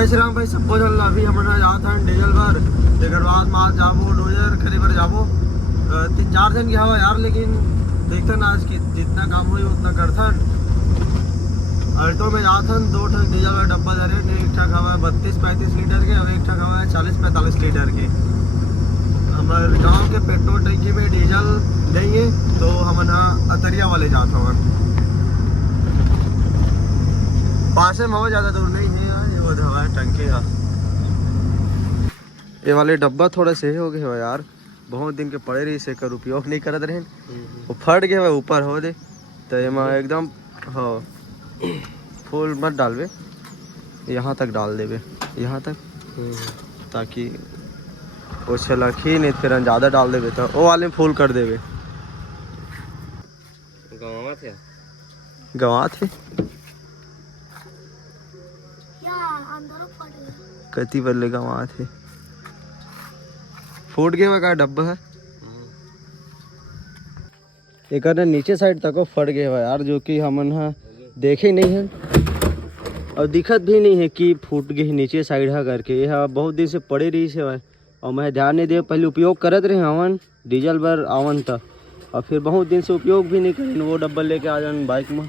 जय श्री राम भाई सबको चल अभी हमारा जात हैं डीजल भर तेकर बाद माल जाबो डोजर खरी भर जाबो 3-4 दिन की हवा यार, लेकिन देखते ना आज की जितना काम हुई उतना करथन। अल्टो में जाथन 2 ठन डीजल का डब्बा धरे, एक ठक हवा 32-35 लीटर के और एक ठक हवा 40-45 लीटर के। हमारे गांव के पेट्रोल टंकी में डीजल नहीं है तो हम अतरिया वाले जाते हैं, पास में बहुत ज़्यादा दूर नहीं है यार। ये वो हवा टंकी है, ये वाले डब्बा थोड़ा सही हो गए हो यार, बहुत दिन के पड़े रही से कर उपयोग नहीं करते रहे, वो फट गए हुए ऊपर हो दे तो एमा एकदम हाँ फुल मत डालवे, यहाँ तक डाल देवे यहाँ तक, ताकि वो छलखी नहीं फिर ज़्यादा डाल देवे तो वो वाले फुल कर देवे। गंवा थे कति बल्ले गंवा थे, फूट गया का डब्बा है एक नीचे साइड तक फट गया हुआ यार, जो कि हमन देखे नहीं है और दिखत भी नहीं है कि फूट गई नीचे साइड है करके। यह बहुत दिन से पड़े रही से और मैं ध्यान नहीं दे, पहले उपयोग करत रहे हवन डीजल बर आवन था और फिर बहुत दिन से उपयोग भी नहीं करें। वो डब्बा लेके आ जान बाइक में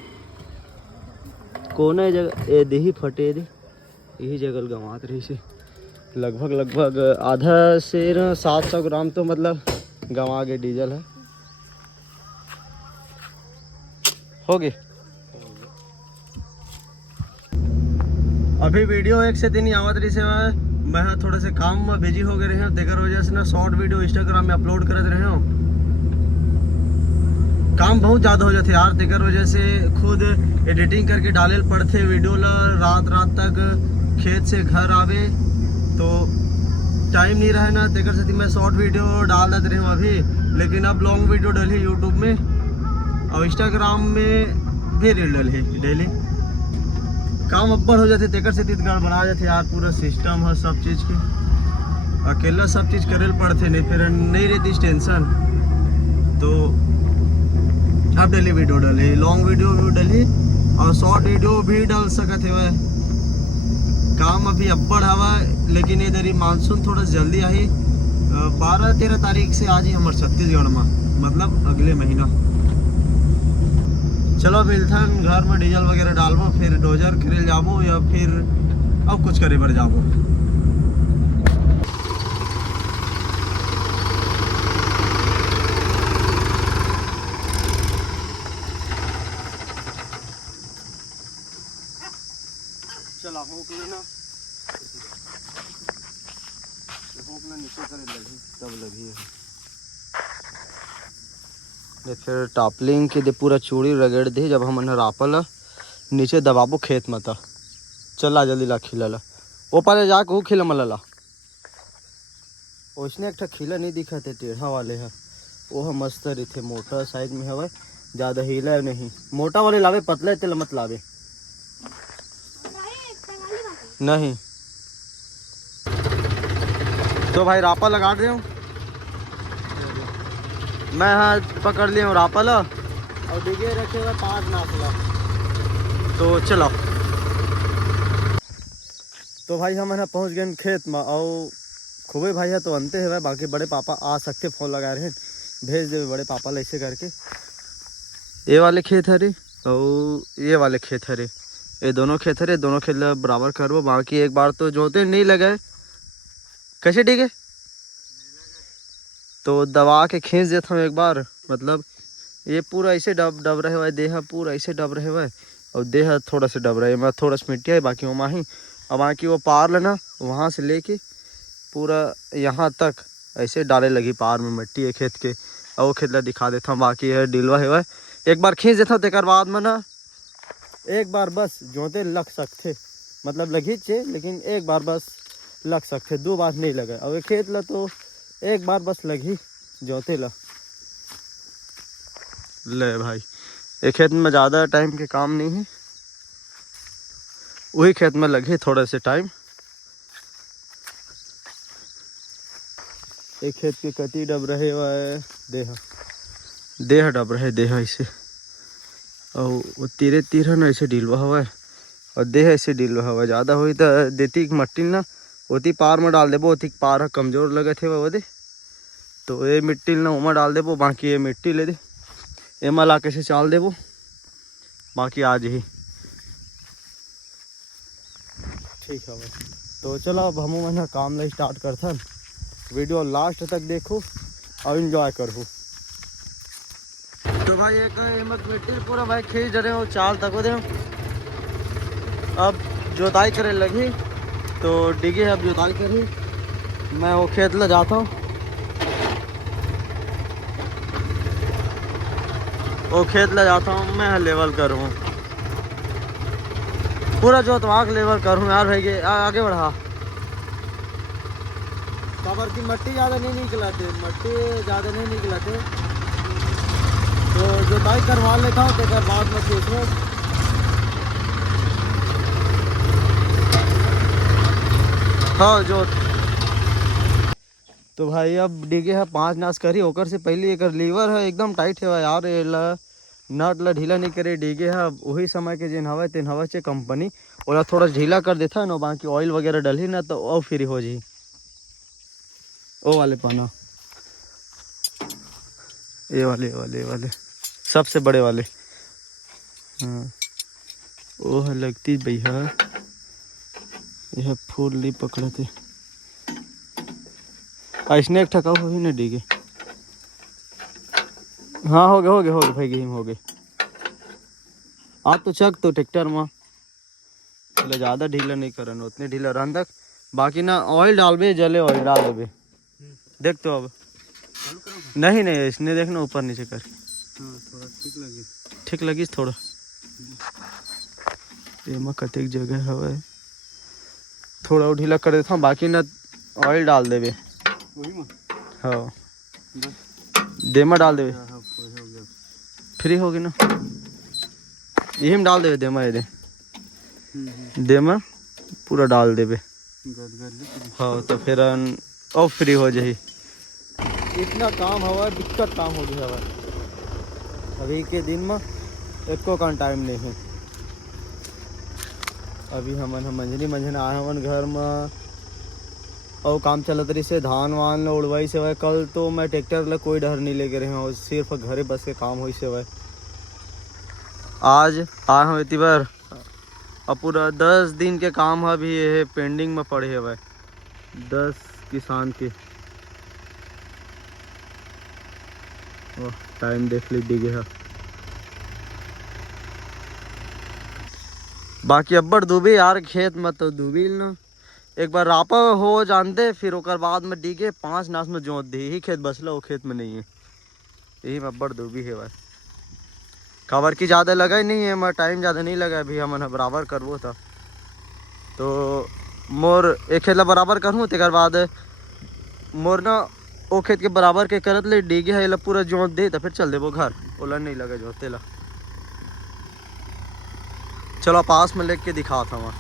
कोने जगह ये देही फटे दे, यही जगह गंवात रही से लगभग आधा से 700 ग्राम तो मतलब गंवा के डीजल है हो गए। अभी वीडियो एक से दिन ही आवत रही से मैं थोड़े से काम में बिजी हो गए रहे हूँ, तेकर वजह से ना शॉर्ट वीडियो इंस्टाग्राम में अपलोड करते रहे हूँ। काम बहुत ज़्यादा हो जाते यार, तेकर वजह से खुद एडिटिंग करके डाले पड़ते वीडियो ला, रात तक खेत से घर आवे तो टाइम नहीं रहे ना, तेकर से मैं शॉर्ट वीडियो डाल देते रहे हूँ अभी, लेकिन अब लॉन्ग वीडियो डली यूट्यूब में और इंस्टाग्राम में भी रील डली डेली। काम अब्बड़ हो जाते तेकर से गड़बड़ा जाते यार, पूरा सिस्टम है सब चीज़ की, अकेला सब चीज़ करे पड़ते नहीं, फिर नहीं रहती टेंशन। तो अब डेली वीडियो डली, लॉन्ग वीडियो भी डली और शॉर्ट वीडियो भी डाल सकते है। काम अभी अब्बड़ हवा, लेकिन इधर ही मानसून थोड़ा जल्दी आई, 12-13 तारीख से आज ही हमारे छत्तीसगढ़ में, मतलब अगले महीना। चलो मिलथन घर में डीजल वगैरह डालबो, फिर डोजर करे जाबो या फिर अब कुछ करे बर जाबो। चला होकना नीचे करे लगी तब लगी है, फिर टापलिंग के दे पूरा चूड़ी रगड़ दे जब हम रापल नीचे दबाबो खेत में तो चला जल्दी ला खिला वो पहले जाके वो खिला मलला उसने एक खिला नहीं दिखा थे, टेढ़ा वाले है वो है मस्त रही थे, मोटा साइज में है ज़्यादा हिला नहीं, मोटा वाले लावे पतला तेल मत लावे नहीं। तो भाई रापा लगा रहे हूँ मैं, हाँ पकड़ लिया हूँ रापल और डिगे रखे हुए 5 नाखला। तो चलो तो भाई हम है पहुँच गए खेत में और खूबे भाई है तो अंते है, बाकी बड़े पापा आ सकते फोन लगा रहे हैं, भेज दे बड़े पापा ऐसे करके। ये वाले खेत है रे और ये वाले खेत है रे, ये दोनों खेत है रे, दोनों खेत बराबर करवो, बाकी एक बार तो जोते नहीं लगे कैसे ठीक है तो दबा के खींच देता हूँ एक बार, मतलब ये पूरा ऐसे डब रहे हुए, देह पूरा ऐसे डब रहे हुए और देह थोड़ा सा डब रहे, मैं थोड़ा सा मिट्टी है बाकी वो माही और बाकी वो पार लेना वहाँ से लेके पूरा यहाँ तक ऐसे डाले लगी पार में मिट्टी है खेत के, और वो खेत ला दिखा देता हूँ। बाकी है डिलवा है एक बार खींच देता हूँ, तेकर बाद में ना एक बार बस जोते लग सकते, मतलब लगी चे लेकिन एक बार बस लग सकते, 2 बार नहीं लगा। अब खेत ला तो एक बार बस लगी जोते ला ले भाई, एक खेत में ज़्यादा टाइम के काम नहीं है, वही खेत में लगे थोड़े से टाइम। एक खेत के कती डब रहे हुआ देह डब रहे देह ऐसे, और वो तीरे ना ऐसे ढीलवा हुआ है और देह ऐसे डील हवा ज़्यादा हुई तो देती मट्टी ना होती पार में डाल देबो, होती पार कमजोर लगे थे वो दे, तो ये मिट्टी ना उमा डाल देबो, बाकी ये मिट्टी ले दे एमा ला के से चाल देबो, बाकी आज ही ठीक है भाई। तो चलो अब हम मैंने काम ला स्टार्ट करथन, वीडियो लास्ट तक देखो और इन्जॉय करो। तो भाई एक हिम्मत मिट्टी पूरा भाई खींच रहे हो चाल तक दे, अब जोताई करे लगी तो डिगे अब जोताई करी, मैं वो खेत ले जाता हूँ, वो खेत ले जाता हूँ मैं लेवल करूँ पूरा जोतवाक लेवल करूँ यार भाई आगे बढ़ा। कबर की मट्टी ज़्यादा नहीं निकलाते, मट्टी ज़्यादा नहीं निकलाते, तो जोताई करवा लेता हूँ, तो बाद में सोचो हाँ जो। तो भाई अब डिगे है 5 नाश करी होकर से पहले एक लीवर है एकदम टाइट है यार, नट ला ढीला नहीं करे डिगे है, वही समय के जिन हवा तेन हवा चे कंपनी ओला थोड़ा ढीला कर देता है ना, बाकी ऑयल वगैरह डली ना तो और फ्री हो जी। ओ वाले पाना ये वाले सबसे बड़े वाले, हाँ वो है लगती भैया, यह फूल नहीं पकड़े थे ऐसने एक ठका हो ही ना डिगे। हाँ हो गए भाई गेम हो गए, आप तो चक तो ट्रैक्टर में ज़्यादा ढीला नहीं करन, उतने ढीला रहन तक, बाकी ना ऑयल डालबे जले ऑयल डाल देबे, देख तो अब नहीं इसने देखना ऊपर नीचे कर, थोड़ा ठीक लगी थोड़ा एमा कतेक जगह है थोड़ा ढीला कर देता हूँ, बाकी ना ऑयल डाल देबे, हाँ देमा डाल देबे फ्री होगी ना, यही में डाल देबे देमा, ये देमा पूरा डाल देबे, हाँ तो फिर और फ्री हो जाही। इतना काम हवा दिक्कत काम हो गया हवा, अभी के दिन में एको का टाइम नहीं है, अभी हमन मंझनी आए हमन घर में और काम चलत रही से धान वान उड़वाई से वह, कल तो मैं ट्रैक्टर ला कोई डर नहीं लेके रहे हूँ, सिर्फ घरे बस के काम हुई से वह, आज आए हूँ इतनी बार और पूरा 10 दिन के काम है अभी ये पेंडिंग में पड़े है वह 10 किसान के, टाइम देख ली डिगे है, बाकी अब्बड़ डूबी यार खेत में, तो डूबी ना एक बार रापा हो जानते, फिर ओकर बाद में डिगे 5 नास में जोत दी, ही खेत बसला वो खेत में नहीं है, यही में अब्बड़ डूबी है भाई, खबर की ज़्यादा लगा ही नहीं है, मैं टाइम ज़्यादा नहीं लगा अभी, हमन बराबर करवो था, तो मोर एक खेत ला बराबर करूँ तेकर बाद मोर ना ओ खेत के बराबर के करत ले डिगे है पूरा जोत दे तो फिर चल देबो घर, ओला नहीं लगे जोते ला। चलो पास में लेके दिखा था वहाँ,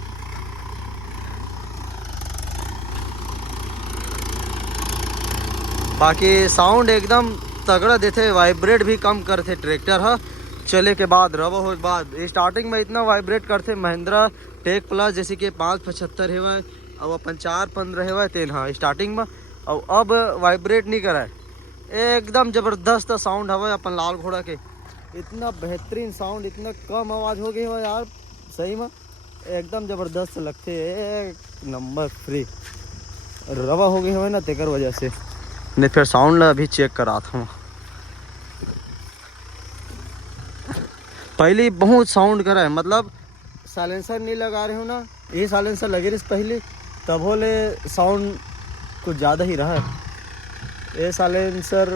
बाकी साउंड एकदम तगड़ा देते, वाइब्रेट भी कम करते ट्रैक्टर है चले के बाद रवा हो के बाद, स्टार्टिंग में इतना वाइब्रेट करते महिंद्रा टेक प्लस जैसे कि 575 है वह और अपन 415 है वह तेन हाँ स्टार्टिंग में, और अब वाइब्रेट नहीं कराए, एकदम ज़बरदस्त साउंड हवा अपन लाल घोड़ा के, इतना बेहतरीन साउंड, इतना कम आवाज़ हो गई है यार सही में एकदम ज़बरदस्त लगते, एक नंबर फ्री रवा हो गई है ना तेकर वजह से, नहीं फिर साउंड ला अभी चेक करा था, पहले बहुत साउंड करा है, मतलब साइलेंसर नहीं लगा रहे हो ना, ये साइलेंसर लगे रहे पहले तब होले साउंड कुछ ज़्यादा ही रहा है, ये साइलेंसर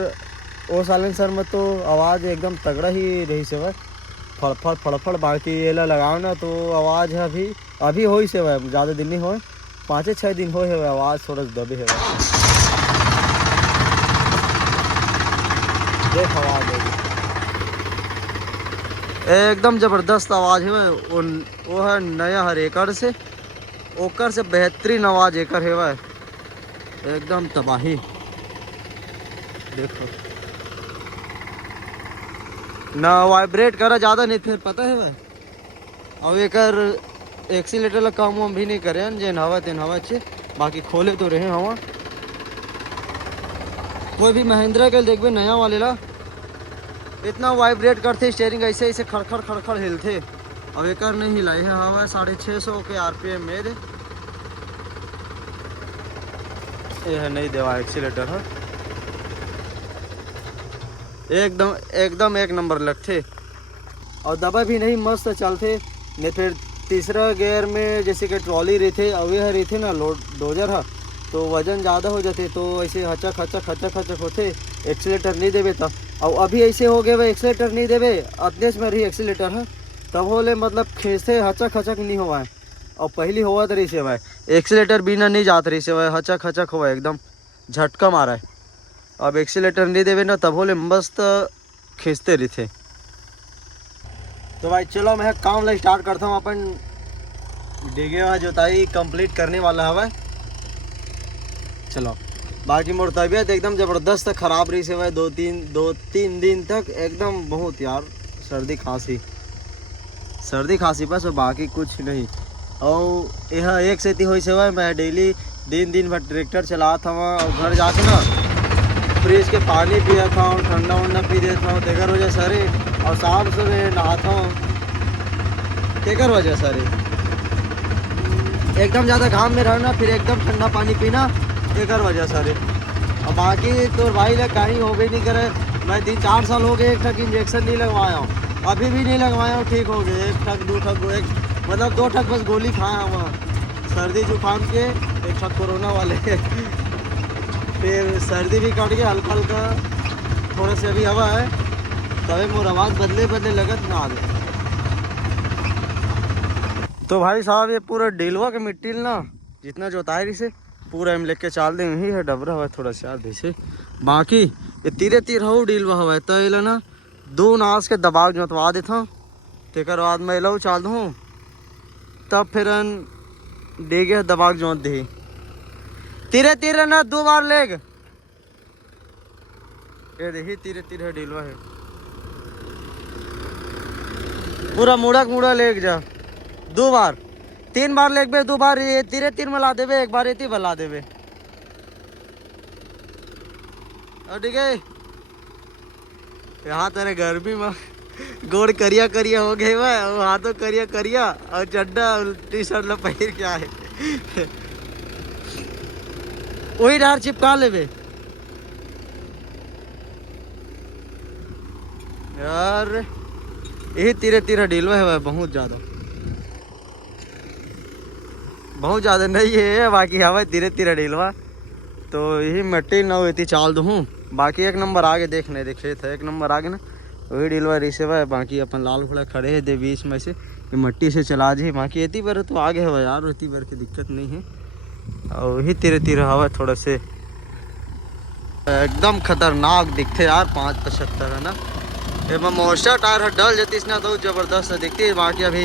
वो साइलेंसर में तो आवाज़ एकदम तगड़ा ही रही से वह फड़फड़ फड़फड़, बाकी ये लगाओ ना तो आवाज़ है अभी हो ही से वह ज़्यादा दिन नहीं हो 5-6 दिन हो है वह आवाज़ थोड़ा दबे है देख आवाज़ एकदम ज़बरदस्त आवाज़ है वो है नया हर एकड़ से ओकर से बेहतरीन आवाज़ एकर है वह एकदम तबाही, देखो ना वाइब्रेट करा ज़्यादा नहीं फिर पता है वह, और एकर एक्सीलेटर ला काम हम भी नहीं करे जेन हवा तेन हवा अच्छे, बाकी खोले तो रहे हवा। कोई भी महिंद्रा के देखबे नया वाले ला इतना वाइब्रेट करते स्टेयरिंग, ऐसे ऐसे खड़खड़ खड़खड़ हिलते। अब एक नहीं हिलाई है हवा 650 के RPM में ये है नहीं देवा एक्सीलेटर है एकदम एकदम एक नंबर लगते और दबा भी नहीं मस्त चलते। ने फिर तीसरा गियर में जैसे कि ट्रॉली रहते और यह रहते ना लोड डोजर है तो वजन ज़्यादा हो जाते तो ऐसे हचक हचक हचक हचक होते, एक्सीलेटर नहीं देवे तब। और अभी ऐसे हो गए भाई एक्सीलेटर नहीं देवे अतनेस में रही एक्सीलेटर है तब होले मतलब खींचते हचक हचक नहीं हुआ है। और पहली हुआ तो रही से भाई एक्सीलेटर बिना नहीं जात रही से भाई हचक हचक हुआ एकदम झटका मारा है। अब एक्सीलेटर नहीं देवे ना तब होले मस्त खींचते रही थे। तो भाई चलो मैं काम ला स्टार्ट करता हूँ। अपन डिगे हुआ जोताई कंप्लीट करने वाला है। चलो बाकी मोर तबीयत एकदम ज़बरदस्त ख़राब रही से भाई दो तीन दिन तक एकदम बहुत यार सर्दी खांसी बस बाकी कुछ नहीं। और यह एक सेती हुई से भाई मैं डेली दिन भर ट्रैक्टर चलाता हूँ और घर जाके ना फ्रिज के पानी पिया था और ठंडा वंडा पी देता हूँ तेकर वजह सरे। और शाम सुबह नहाता हूँ तेकर वजह सरे एकदम ज़्यादा घाम में रहना फिर एकदम ठंडा पानी पीना तेकर वजह सरे। और बाकी तो भाई लग कहीं हो भी नहीं करे। मैं 3-4 साल हो गए एक ठक इंजेक्शन नहीं लगवाया हूँ अभी भी नहीं लगवाया हूँ। ठीक हो गए 1 ठक 2 ठक एक मतलब 2 ठक बस गोली खाया हुआ सर्दी जुकाम के 1 ठक कोरोना वाले फिर सर्दी भी कट गया हल्का हल्का थोड़ा से अभी हवा है तभी मोर आवाज़ बदले लगत ना आगे। तो भाई साहब ये पूरा डीलवा के मिट्टी ना जितना जोताई से पूरा हम लेके चाल दें यही है डबरा हुआ थोड़ा सा से बाकी ये तीरे तीर हो डीलवा हुआ है तो ये ना 2 नास के दबाव जोतवा देता तेकर बाद मैं लो चाल दूँ तब फिर डेगे दबाव जोत दे तीरे तीरे ना 2 बार लेग ये देखिए तीरे तीरे डीलवा है पूरा मुड़ा लेग जा 2 बार 3 बार लेग बे 2 बार ये तीरे तीर में ला देवे 1 बार ये बला देवे। ठीक है यहाँ तेरे गर्मी में गोड़ करिया करिया हो गए भाई और हाथों करिया करिया और चड्डा टी शर्ट ला पहन क्या है वही डार चिपका लेवे यार यही तीरे तीरे डीलवा है भाई बहुत ज़्यादा नहीं है बाकी हवा धीरे धीरे डीलवा तो यही मिट्टी ना हुई चाल दूँ बाकी 1 नंबर आगे देखने देखे थे 1 नंबर आगे ना वही डीलवा रिसेवा है। बाकी अपन लाल घोड़ा खड़े है दे बीच में से कि मिट्टी से चला जी बाकी इतनी बार तो आगे है यार इतनी बार की दिक्कत नहीं है। और वही धीरे हवा थोड़ा से एकदम खतरनाक दिखते यार 575 है ना ये मोस्टर टायर डल जाती इसना तो ज़बरदस्त दिखती है। बाकी अभी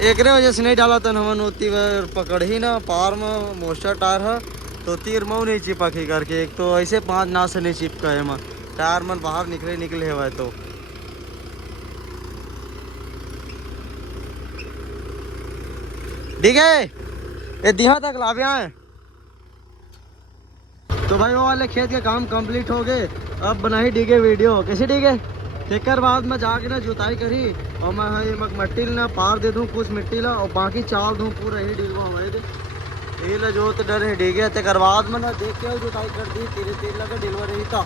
एक वजह से नहीं डाला था हमन उतनी बार पकड़ ही ना पार में मोस्टर टायर है तो तीर मऊ नहीं चिपक ही करके एक तो ऐसे 5 ना से नहीं चिपका है टायर मन बाहर निकले हुआ है तो ठीक है ये दिहा तक लावे आए। तो भाई वो वाले खेत के काम कंप्लीट हो गए अब बनाई डीगे वीडियो कैसे डीगे तेकर बाद में जाके ना जुताई करी और मैं मट्टी ना पार दे दूँ कुछ मिट्टी ला और बाकी चाल दूँ पूरा ही डीलवा हमारे यही ला जो तो डर है डीगे तेकर बाद में ना देख के जुताई कर दी तीरे लगा डीलवा रही था।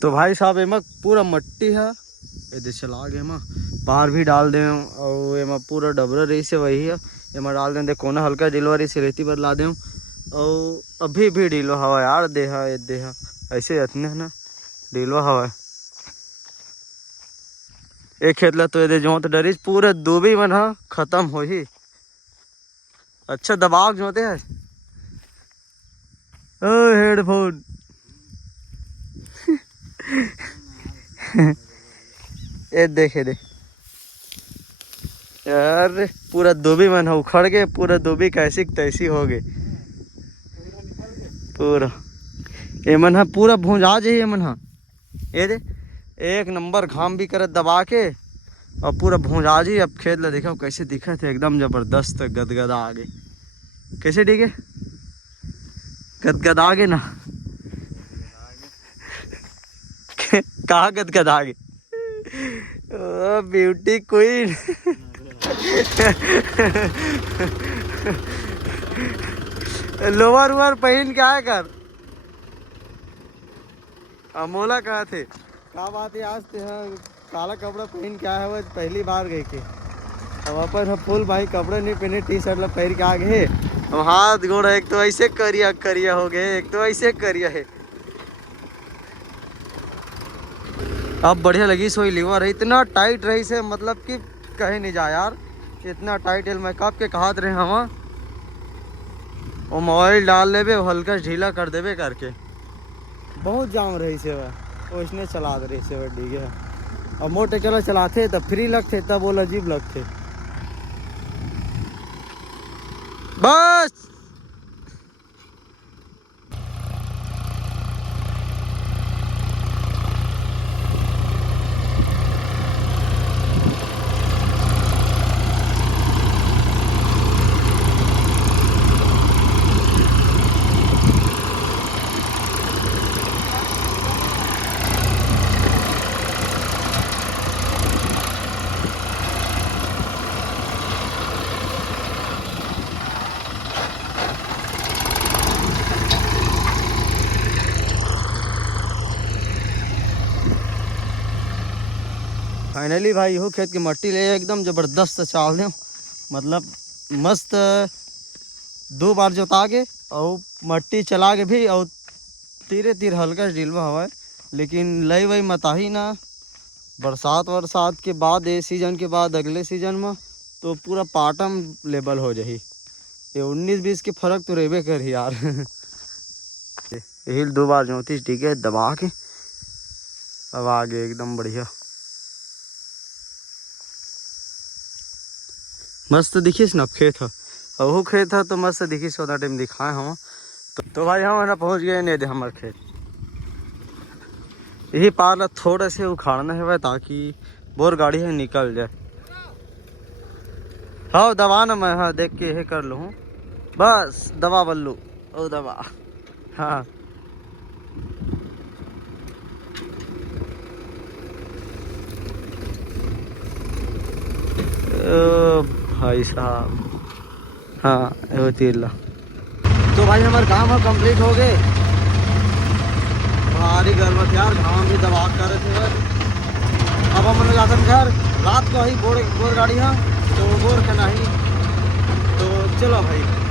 तो भाई साहब एमा पूरा मट्टी है ये चला गए एमा पार भी डाल दें और एमा पूरा डबरा रही से वही है एमा डाल दें कोना हल्का डिलवरी से रेती पर ला दें और अभी भी डीलो हवा यार देहा ऐसे इतने है ना डीलो हवा एक खेत ला तो ये जोत डरी पूरा डूबी मन हा खत्म हो ही अच्छा दबाव जोते है हेडफोन ये देखे दे यार, पूरा दुबी मन उखड़ गए, पूरा दुबी कैसी तैसी हो गई पूरा। ये मन पूरा भूंजा जे, ये मन ये दे एक नंबर घाम भी करे दबा के, और पूरा भूंजा जी। अब खेत ला देखो कैसे दिखा थे, एकदम जबरदस्त गदगदा आ गए। कैसे ठीक है, गदगदा गए ना। कहाँ गदगदा गए, ब्यूटी क्वीन। लोअर वोअर पहन के आया कर। अमोला कहाँ थे, क्या बात है आज ते काला कपड़ा पहन के आया है, पहली बार गए के। अब अपन फुल भाई कपड़े नहीं पहने, टी शर्ट ला पहन के आ गए। अब हाथ गोड़ एक तो ऐसे करिया करिया हो गए, एक तो ऐसे करिया है। अब बढ़िया लगी सोई लीवर है, इतना टाइट रही से मतलब कि कहीं नहीं जा यार, इतना टाइट है। मैं कब के कहात रहे हम, वो मोबाइल डाल लेबे, हल्का ढीला कर देबे करके। बहुत जाम रही से वह उसने चला दे रही से वह ठीक है। अब मोटे चला चलाते तब फ्री लगते, तब वो अजीब लगते। बस फाइनली भाई हो खेत की मट्टी ले एकदम जबरदस्त चाल दे, मतलब मस्त 2 बार जोता के और मट्टी चला के भी, और तीरे तीर हल्का ढीलवा हवा है। लेकिन लई वही मताही ना, बरसात के बाद, ये सीजन के बाद अगले सीजन में तो पूरा पाटम लेवल हो जाही। ये 19-20 के फर्क तो रेबे कर यार। यही 2 बार जोती ठीक है दबा के, अब आगे एकदम बढ़िया मस्त दिखिस ना खेत है। अब वो खेत है तो मस्त दिखिस, उतना टाइम दिखाए हम। तो भाई हम ना पहुंच गए नहीं दे हमारे खेत। यही पार ला थोड़ा से उखाड़ना है ताकि बोर गाड़ी है निकल जाए। हाँ दवा ना मैं, हाँ देख के ये कर लूँ बस, दवा बल्लू ओ दवा। हाँ भाई साहब, हाँ वो तीर ला। तो भाई हमारे काम है कंप्लीट हो गए। भारी गर्म यार, घाम भी दबा कर रहे थे। अब हम जाते घर, रात को ही बोर गाड़ी है तो बोर करना ही। तो चलो भाई।